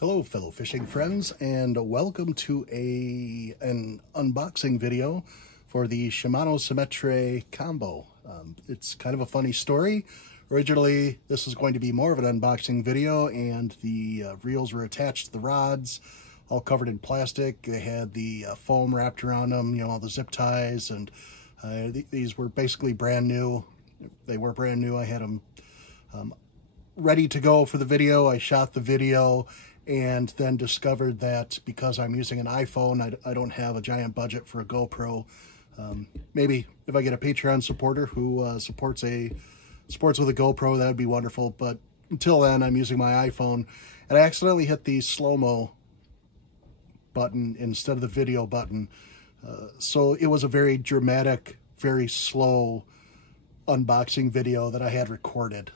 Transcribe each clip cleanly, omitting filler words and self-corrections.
Hello fellow fishing friends, and welcome to an unboxing video for the Shimano Symetre Combo. It's kind of a funny story. Originally this was going to be more of an unboxing video, and the reels were attached to the rods, all covered in plastic. They had the foam wrapped around them, you know, all the zip ties, and these were basically brand new. They were brand new. I had them ready to go for the video. I shot the video and then discovered that because I'm using an iPhone, I don't have a giant budget for a GoPro. Maybe if I get a Patreon supporter who supports with a GoPro, that would be wonderful. But until then, I'm using my iPhone, and I accidentally hit the slow-mo button instead of the video button. So it was a very dramatic, very slow unboxing video that I had recorded.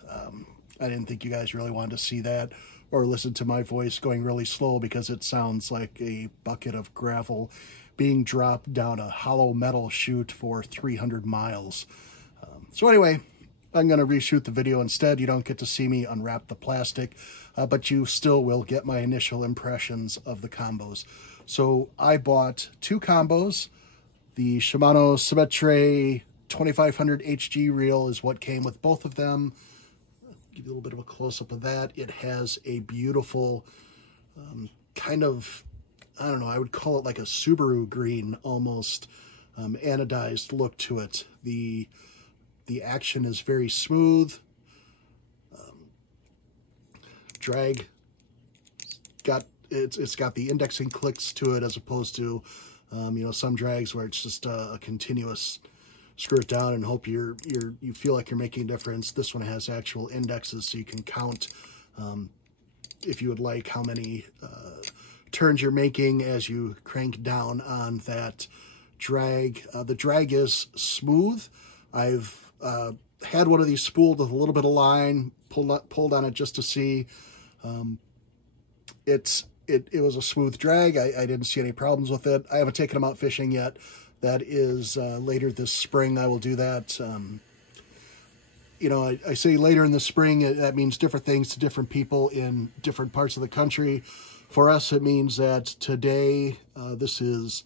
I didn't think you guys really wanted to see that or listen to my voice going really slow, because it sounds like a bucket of gravel being dropped down a hollow metal chute for 300 miles. So anyway, I'm going to reshoot the video instead. You don't get to see me unwrap the plastic, but you still will get my initial impressions of the combos. So I bought two combos. The Shimano Symetre 2500 HG reel is what came with both of them. Give you a little bit of a close-up of that. It has a beautiful kind of, I don't know, I would call it like a Subaru green, almost anodized look to it. The action is very smooth. Drag, it's got the indexing clicks to it, as opposed to you know, some drags where it's just a continuous screw it down and hope you feel like you're making a difference. This one has actual indexes, so you can count, if you would like, how many turns you're making as you crank down on that drag. The drag is smooth. I've had one of these spooled with a little bit of line, pulled on it just to see. It was a smooth drag. I didn't see any problems with it. I haven't taken them out fishing yet. That is later this spring. I will do that. You know, I say later in the spring, that means different things to different people in different parts of the country. For us, it means that today, this is,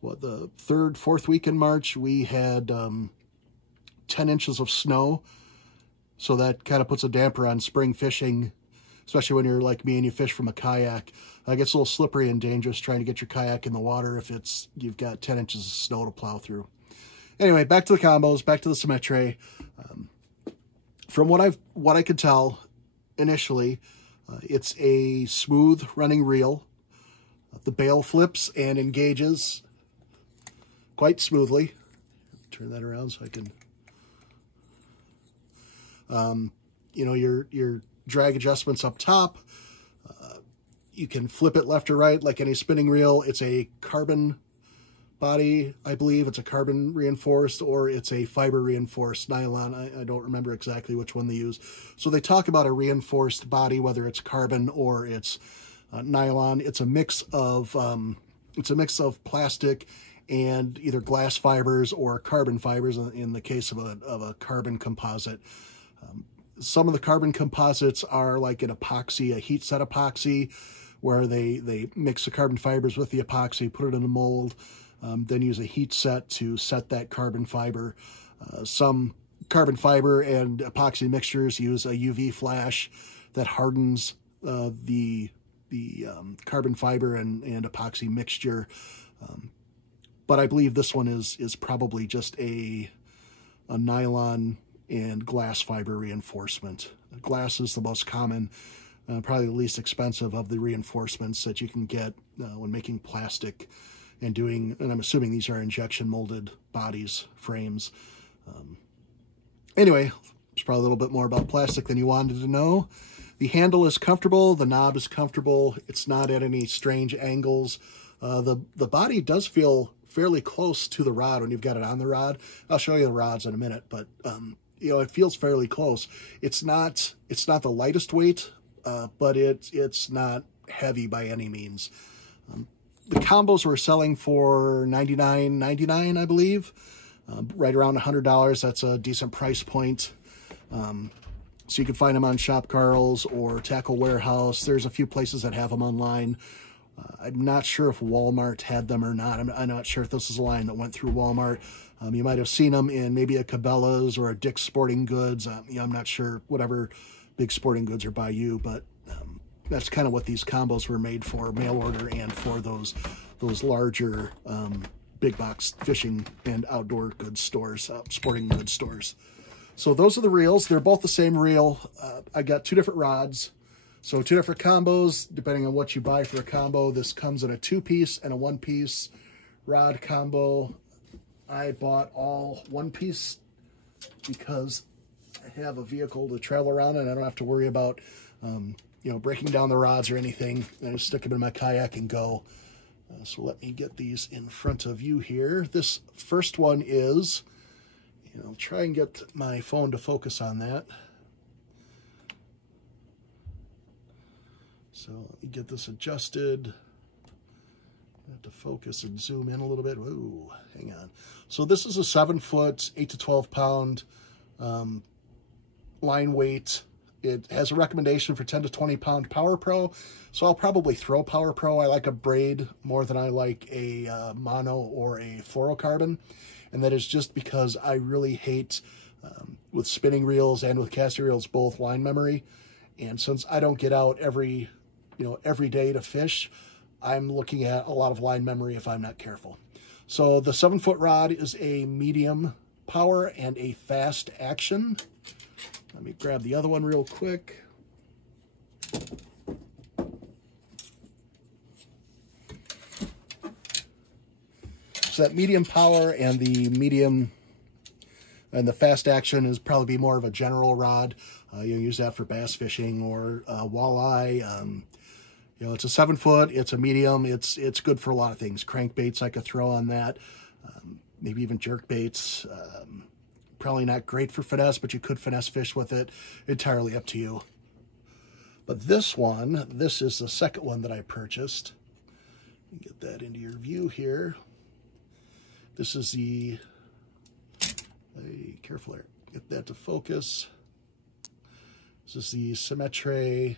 what, the fourth week in March, we had 10 inches of snow. So that kind of puts a damper on spring fishing, especially when you're like me and you fish from a kayak. It gets a little slippery and dangerous trying to get your kayak in the water if you've got 10 inches of snow to plow through. Anyway, back to the combos, back to the Symetre. From what I could tell initially, it's a smooth running reel. The bail flips and engages quite smoothly. Turn that around so I can, you know, your drag adjustments up top. You can flip it left or right like any spinning reel. It's a carbon body, I believe. It's a carbon reinforced, or it's a fiber reinforced nylon. I don't remember exactly which one they use. So they talk about a reinforced body, whether it's carbon or it's nylon. It's a mix of plastic and either glass fibers or carbon fibers in the case of a carbon composite. Some of the carbon composites are like an epoxy, a heat set epoxy, where they mix the carbon fibers with the epoxy, put it in a mold, then use a heat set to set that carbon fiber. Some carbon fiber and epoxy mixtures use a UV flash that hardens the carbon fiber and epoxy mixture. But I believe this one is probably just a nylon and glass fiber reinforcement. Glass is the most common, probably the least expensive of the reinforcements that you can get when making plastic and I'm assuming these are injection molded bodies, frames. Anyway, it's probably a little bit more about plastic than you wanted to know. The handle is comfortable, the knob is comfortable, it's not at any strange angles. The body does feel fairly close to the rod when you've got it on the rod. I'll show you the rods in a minute, but you know, it feels fairly close. It's not the lightest weight, but it's not heavy by any means. The combos were selling for $99.99, I believe, right around $100. That's a decent price point. So you can find them on Shop Carls or Tackle Warehouse. There's a few places that have them online. I'm not sure if Walmart had them or not. I'm not sure if this is a line that went through Walmart. You might have seen them in maybe a Cabela's or a Dick's Sporting Goods. Yeah, I'm not sure, whatever big sporting goods are by you, but that's kind of what these combos were made for, mail order and for those larger big box fishing and outdoor goods stores, sporting goods stores. So those are the reels. They're both the same reel. I got two different rods. So two different combos, depending on what you buy for a combo. This comes in a 2-piece and a 1-piece rod combo. I bought all 1-piece because I have a vehicle to travel around and I don't have to worry about, you know, breaking down the rods or anything. I just stick them in my kayak and go. So let me get these in front of you here. This first one is, you know, try and get my phone to focus on that. So let me get this adjusted. I have to focus and zoom in a little bit. Whoa, hang on. So this is a 7-foot, 8 to 12 pound line weight. It has a recommendation for 10 to 20 pound Power Pro. So I'll probably throw Power Pro. I like a braid more than I like a mono or a fluorocarbon. And that is just because I really hate, with spinning reels and with casting reels, both line memory. And since I don't get out every day to fish, I'm looking at a lot of line memory if I'm not careful. So the 7-foot rod is a medium power and a fast action. Let me grab the other one real quick. So that medium power and the medium and the fast action is probably be more of a general rod. You'll use that for bass fishing or walleye. You know, it's a 7-foot, it's a medium, it's good for a lot of things. Crankbaits I could throw on that, maybe even jerk baits. Probably not great for finesse, but you could finesse fish with it. Entirely up to you. But this one, this is the second one that I purchased. Get that into your view here. This is the, careful there, get that to focus. This is the Symetre,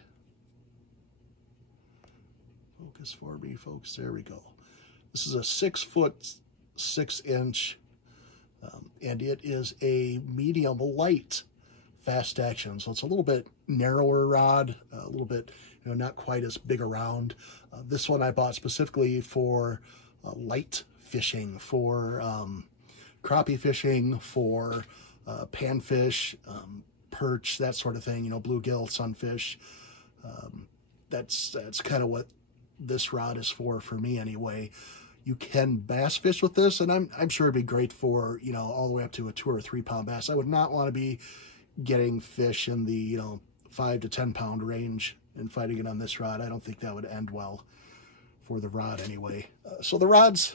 focus for me, folks, there we go. This is a 6-foot, 6-inch, and it is a medium light fast action. So it's a little bit narrower rod, a little bit, you know, not quite as big around. This one I bought specifically for light fishing, for crappie fishing, for panfish, perch, that sort of thing, you know, bluegill, sunfish. That's kind of what this rod is for me anyway. You can bass fish with this, and I'm sure it'd be great for, you know, all the way up to a 2 or 3 pound bass. I would not want to be getting fish in the, you know, 5 to 10 pound range and fighting it on this rod. I don't think that would end well for the rod anyway. So the rods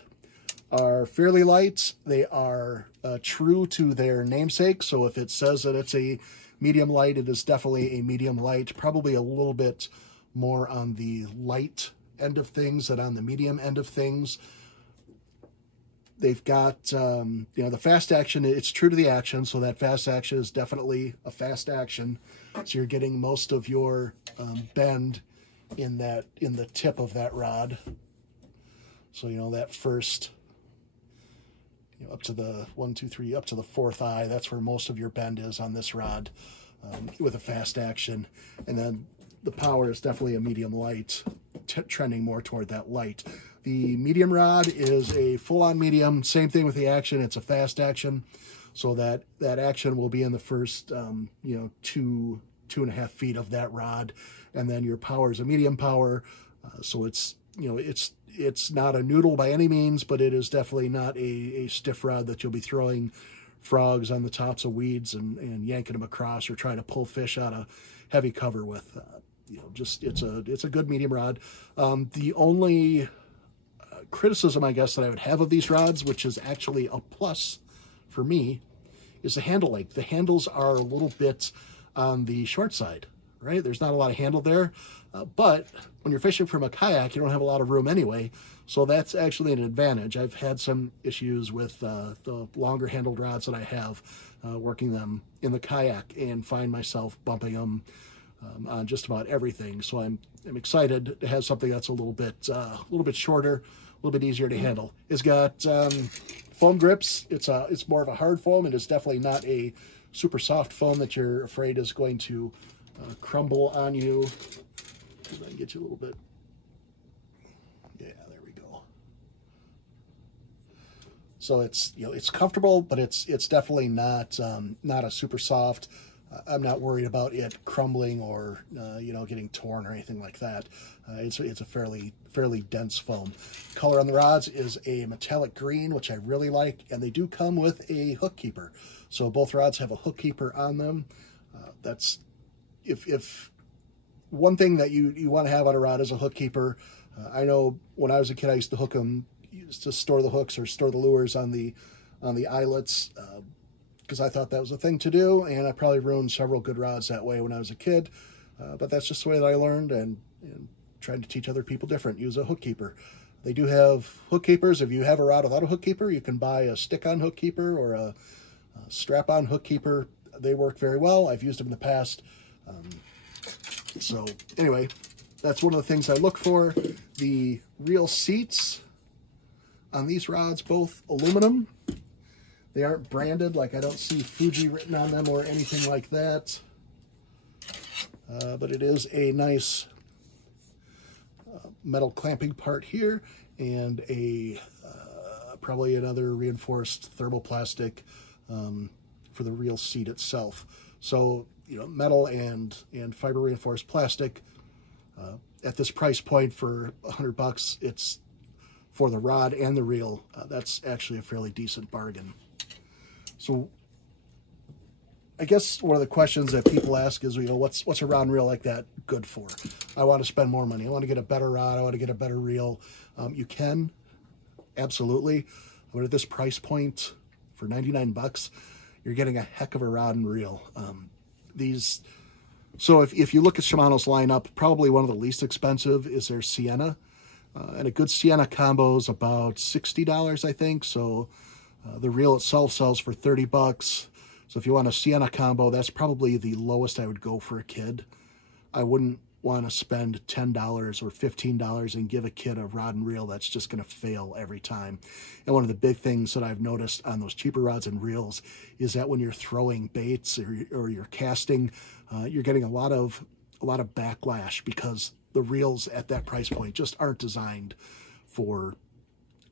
are fairly light. They are true to their namesake. So if it says that it's a medium light, it is definitely a medium light, probably a little bit more on the light end of things than on the medium end of things. They've got, you know, the fast action, it's true to the action, so that fast action is definitely a fast action. So you're getting most of your bend in the tip of that rod. So, you know, that first, you know, up to the 1, 2, 3, up to the 4th eye, that's where most of your bend is on this rod with a fast action. And then the power is definitely a medium light, trending more toward that light. The medium rod is a full-on medium. Same thing with the action. It's a fast action, so that action will be in the first, you know, 2.5 feet of that rod, and then your power is a medium power. So it's, you know, it's not a noodle by any means, but it is definitely not a stiff rod that you'll be throwing frogs on the tops of weeds and yanking them across or trying to pull fish out of heavy cover with. You know, just it's a good medium rod. The only criticism, I guess, that I would have of these rods, which is actually a plus for me, is the handle length. The handles are a little bit on the short side, right? There's not a lot of handle there. But when you're fishing from a kayak, you don't have a lot of room anyway, so that's actually an advantage. I've had some issues with the longer handled rods that I have, working them in the kayak, and find myself bumping them on just about everything. So I'm excited to have something that's a little bit shorter, a little bit easier to handle. It's got foam grips. It's more of a hard foam, and it's definitely not a super soft foam that you're afraid is going to crumble on you. I can get you a little bit. Yeah, there we go. So it's, you know, it's comfortable, but it's definitely not not a super soft. I'm not worried about it crumbling or you know, getting torn or anything like that. It's a fairly dense foam. Color on the rods is a metallic green, which I really like, and they do come with a hook keeper. So both rods have a hook keeper on them. That's if one thing that you want to have on a rod is a hook keeper. I know when I was a kid, I used to hook them, used to store the hooks or store the lures on the eyelets, because I thought that was a thing to do, and I probably ruined several good rods that way when I was a kid. But that's just the way that I learned, and tried to teach other people different. Use a hook keeper. They do have hook keepers. If you have a rod without a hook keeper, you can buy a stick-on hook keeper or a strap-on hook keeper. They work very well. I've used them in the past. So anyway, that's one of the things I look for. The reel seats on these rods, both aluminum. They aren't branded, like I don't see Fuji written on them or anything like that. But it is a nice metal clamping part here, and a probably another reinforced thermoplastic for the reel seat itself. So, you know, metal and fiber reinforced plastic at this price point for $100, it's for the rod and the reel. That's actually a fairly decent bargain. So I guess one of the questions that people ask is, you know, what's a rod and reel like that good for? I want to spend more money. I want to get a better rod. I want to get a better reel. You can, absolutely. But at this price point, for 99 bucks, you're getting a heck of a rod and reel. So if you look at Shimano's lineup, probably one of the least expensive is their Sienna. And a good Sienna combo is about $60, I think. So the reel itself sells for 30 bucks. So if you want a Sienna combo, that's probably the lowest I would go for a kid. I wouldn't want to spend $10 or $15 and give a kid a rod and reel that's just going to fail every time. And one of the big things that I've noticed on those cheaper rods and reels is that when you're throwing baits or you're casting, you're getting a lot of backlash, because the reels at that price point just aren't designed for,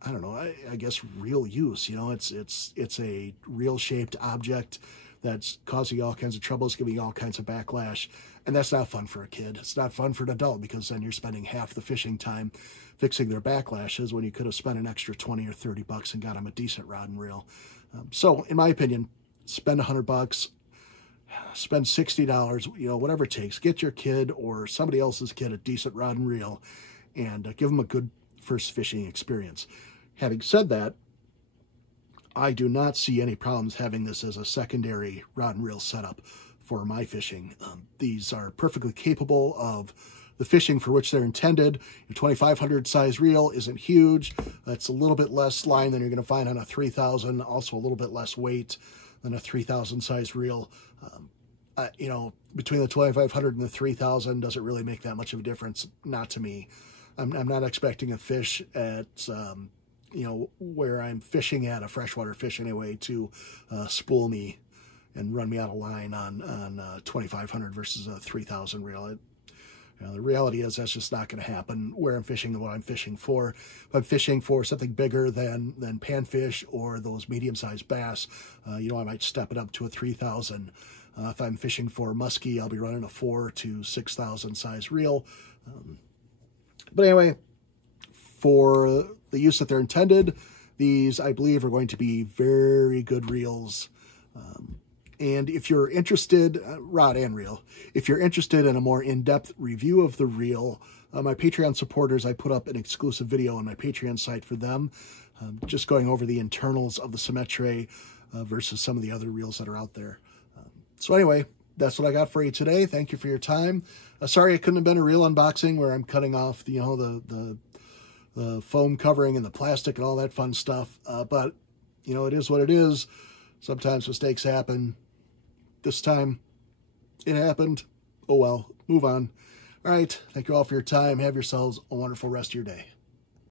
I don't know, I guess reel use. You know, it's a reel-shaped object that's causing you all kinds of troubles, giving you all kinds of backlash, and that's not fun for a kid. It's not fun for an adult, because then you're spending half the fishing time fixing their backlashes when you could have spent an extra 20 or 30 bucks and got them a decent rod and reel. So in my opinion, spend 100 bucks, spend $60, you know, whatever it takes. Get your kid or somebody else's kid a decent rod and reel, and give them a good first fishing experience. Having said that, I do not see any problems having this as a secondary rod and reel setup for my fishing. These are perfectly capable of the fishing for which they're intended. Your 2500 size reel isn't huge. It's a little bit less line than you're going to find on a 3000, also a little bit less weight than a 3000 size reel. You know, between the 2500 and the 3000, does it really make that much of a difference? Not to me. I'm not expecting a fish at, you know, where I'm fishing at, a freshwater fish anyway, to spool me and run me out of line on 2500 versus a 3000 reel. You know, the reality is that's just not going to happen where I'm fishing and what I'm fishing for. If I'm fishing for something bigger than panfish or those medium-sized bass, you know, I might step it up to a 3000. If I'm fishing for muskie, I'll be running a 4,000 to 6,000 size reel. But anyway, for the use that they're intended, these, I believe, are going to be very good reels. And if you're interested, rod and reel, if you're interested in a more in-depth review of the reel, my Patreon supporters, I put up an exclusive video on my Patreon site for them, just going over the internals of the Symetre versus some of the other reels that are out there. So anyway, that's what I got for you today. Thank you for your time. Sorry it couldn't have been a real unboxing where I'm cutting off, you know, the foam covering and the plastic and all that fun stuff. But, you know, it is what it is. Sometimes mistakes happen. This time, it happened. Oh well, move on. All right, thank you all for your time. Have yourselves a wonderful rest of your day.